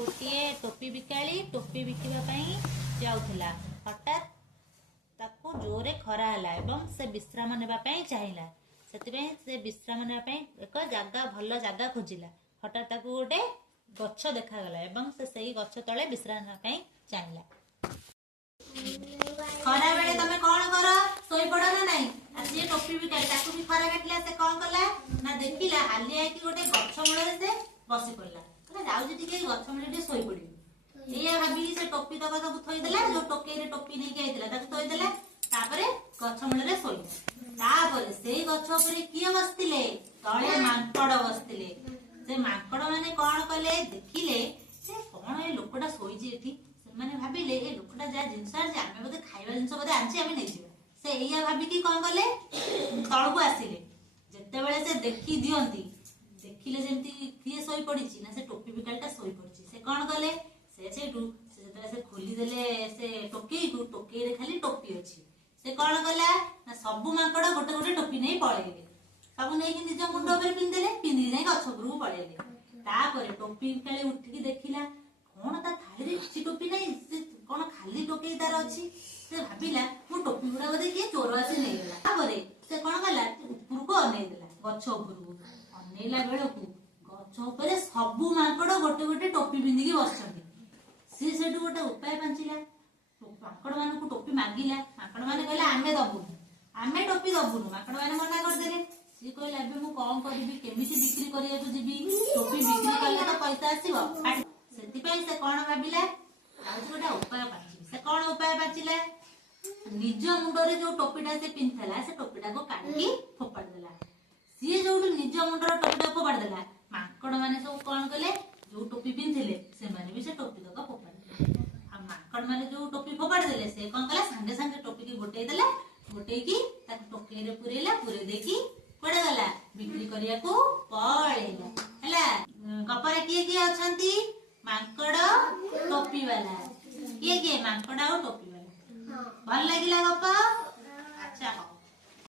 गोटे टोपी बिकाली टोपी बिकिबा पई जाउथला। हठात ताकू जोरे खरा हला एवं से विश्राम नेबा पई चाहिला। सेतिबे से विश्राम नेबा पई एक जगह भल जगह खोजिला। हठात ताकू गोटे गछ देखा गला एवं से सही गछ तळे विश्राम नेबा पई चाहिला। खरा बेले तमे कोन करो सोई पड़ो ना नहीं आसी टोपी बिकाली ताकू भी खरा काटला से कोन कला ना देखिला हालिया कि गोटे गछ मूଳରେ से बसी पड़ला। कहला जाउजी टिके गछ मूळे टिके सोई पड़ी एया भाबी से टोपी तक सब थोई देला जो टोके रे टोपी नै के आइतला ताकू थोई देला तापरे गछ मूଳରେ सोई तापरे सेई गछ ऊपर किए बसतिले तळे मांकड़ बसतिले। से मांकड़ माने कोन कले देखिले से कोन ए लोकटा सोईजी एठी माने भाबिले ए लोकटा जा जिंस जे आमे बदे खाइबा जिंस बदे आंची आमे नै जिबा। से एया भाबी की कोन कले तळकु आसिले जत्ते बेले से देखि दियंती देखिले जेंती किए सोई पड़ीची ना से टोपी बिकालटा सोई पड़ची। से कोन कले से सेटू से जतले से खोली देले से टोकेई को टोकेई रे खाली टोपी अछि। से कोन कला ना सबु मांकड़ गोटे गोटे टोपी नै पळेले सबु नै कि निज मुंड ऊपर पिन देले पिन नै गछ उपरु पळेले। तापरे टोपी बिकाली उठिकी देखिला कोन ता थाली रे କିଛି टोपी नै से कोन खाली टोकेई तार अछि। से भाबिला मो टोपी गुडा बदे के चोर आसी नै गेला। तापरे से कोन कला उपरु को अनै देला गछ उपरु अनैला बेलकु गछ ऊपर सबु मांकड़ गोटे गोटे टोपी पिंदिकी बसछन्ती। सी सेटू गोटे उपाय पांचिला माकड़ मानकु टोपी मागिला माकड़ माने कहला आमे टोपी दबुनु माकड़ माने मना कर देले। सी कहला एबे मु कोन करबी केमिति बिक्री करिया तो जिबी टोपी बिक्री करले तो पैसा आसीबो। सेति पई से कोन भाबिला आज गोटे उपाय पांची। से कोन उपाय पांचिला निज मुंडरे जो टोपीटा से पिनथला से टोपीटा को काढी फोपाड़ देला। सी जो निज मुंडर टोपीटा फोपाड़ देला माकड़ माने सब कोन कले जो टोपी पिनथिले से माने भी से टोपी तक फोपाड़ देले। आ माकड़ माने जो टोपी फोपाड़ देले से कोन कला संगे संगे टोपी की गोटे देला गोटे की ताक टोके रे पुरेला पुरे देकी कोडे गला बिक्री करिया को पळेला। हला गपरे किए अछंती माकड़ टोपी वाला किए माकड़ और टोपी वाला भल लागिला गप। अच्छा हो।